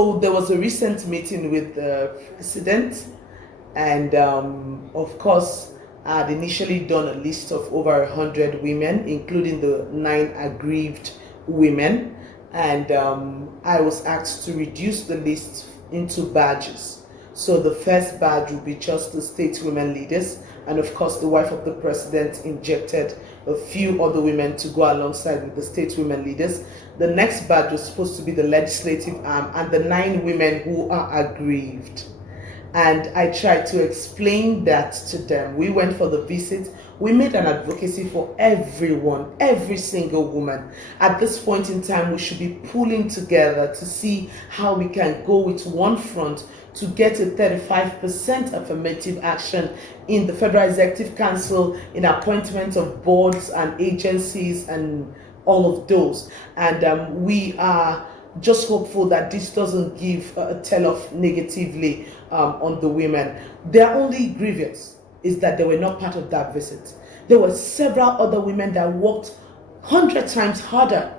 So there was a recent meeting with the president, and of course, I had initially done a list of over 100 women, including the 9 aggrieved women, and I was asked to reduce the list into badges. So the first badge will be just the state women leaders, and of course the wife of the president injected a few other women to go alongside with the state women leaders. The next badge was supposed to be the legislative arm and the 9 women who are aggrieved. And I tried to explain that to them. We went for the visit. We made an advocacy for everyone, every single woman. At this point in time, we should be pulling together to see how we can go with one front to get a 35% affirmative action in the Federal Executive Council, in appointment of boards and agencies and all of those. And we are just hopeful that this doesn't give a tell-off negatively on the women. Their only grievance is that they were not part of that visit. There were several other women that worked 100 times harder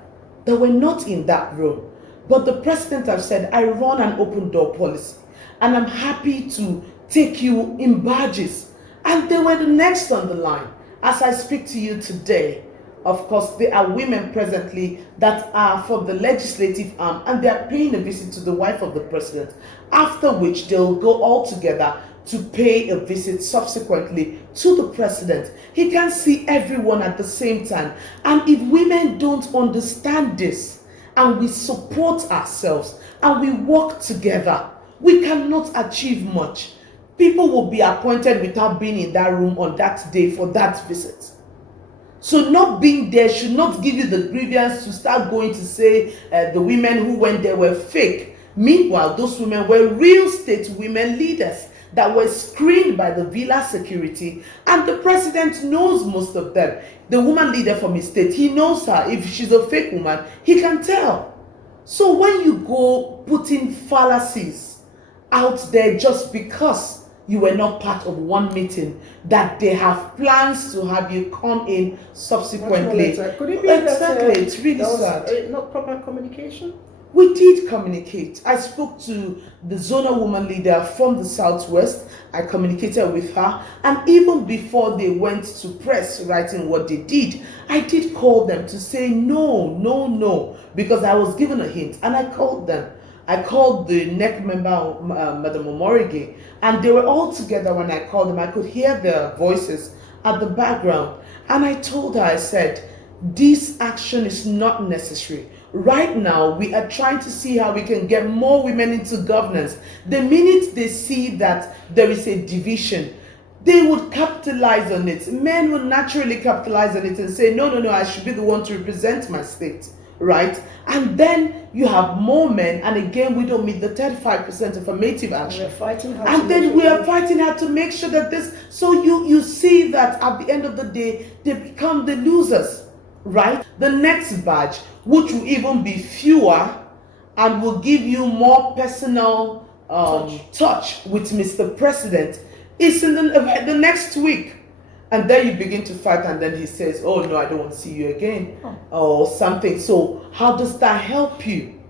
that were not in that room. But the president has said, I run an open door policy, and I'm happy to take you in badges. And they were the next on the line. As I speak to you today, of course, there are women presently that are for the legislative arm, and they are paying a visit to the wife of the president, after which they'll go all together to pay a visit subsequently to the president. He can see everyone at the same time. And if women don't understand this, and we support ourselves, and we work together, we cannot achieve much. People will be appointed without being in that room on that day for that visit. So not being there should not give you the grievance to start going to say the women who went there were fake. Meanwhile, those women were real state women leaders that were screened by the villa security, and the president knows most of them. The woman leader from his state, he knows her. If she's a fake woman, he can tell. So when you go putting fallacies out there just because you were not part of one meeting, that they have plans to have you come in subsequently. Could it be exactly, it's really sad. Not proper communication? We did communicate. I spoke to the zonal woman leader from the Southwest. I communicated with her. And even before they went to press writing what they did, I did call them to say no, no, no, because I was given a hint. And I called them. I called the NEC member, Madam Omorige, and they were all together when I called them. I could hear their voices at the background. And I told her, I said, this action is not necessary. Right now, we are trying to see how we can get more women into governance. The minute they see that there is a division, they would capitalize on it. Men will naturally capitalize on it and say, no, no, no, I should be the one to represent my state, right? And then you have more men, and again, we don't meet the 35% affirmative action. We're fighting hard. And then we are fighting hard to make sure that this, so you see that at the end of the day, they become the losers, right? The next badge, which will even be fewer and will give you more personal touch with Mr. President, is in the next week. And then you begin to fight, and then he says, oh no, I don't want to see you again, or something. So how does that help you?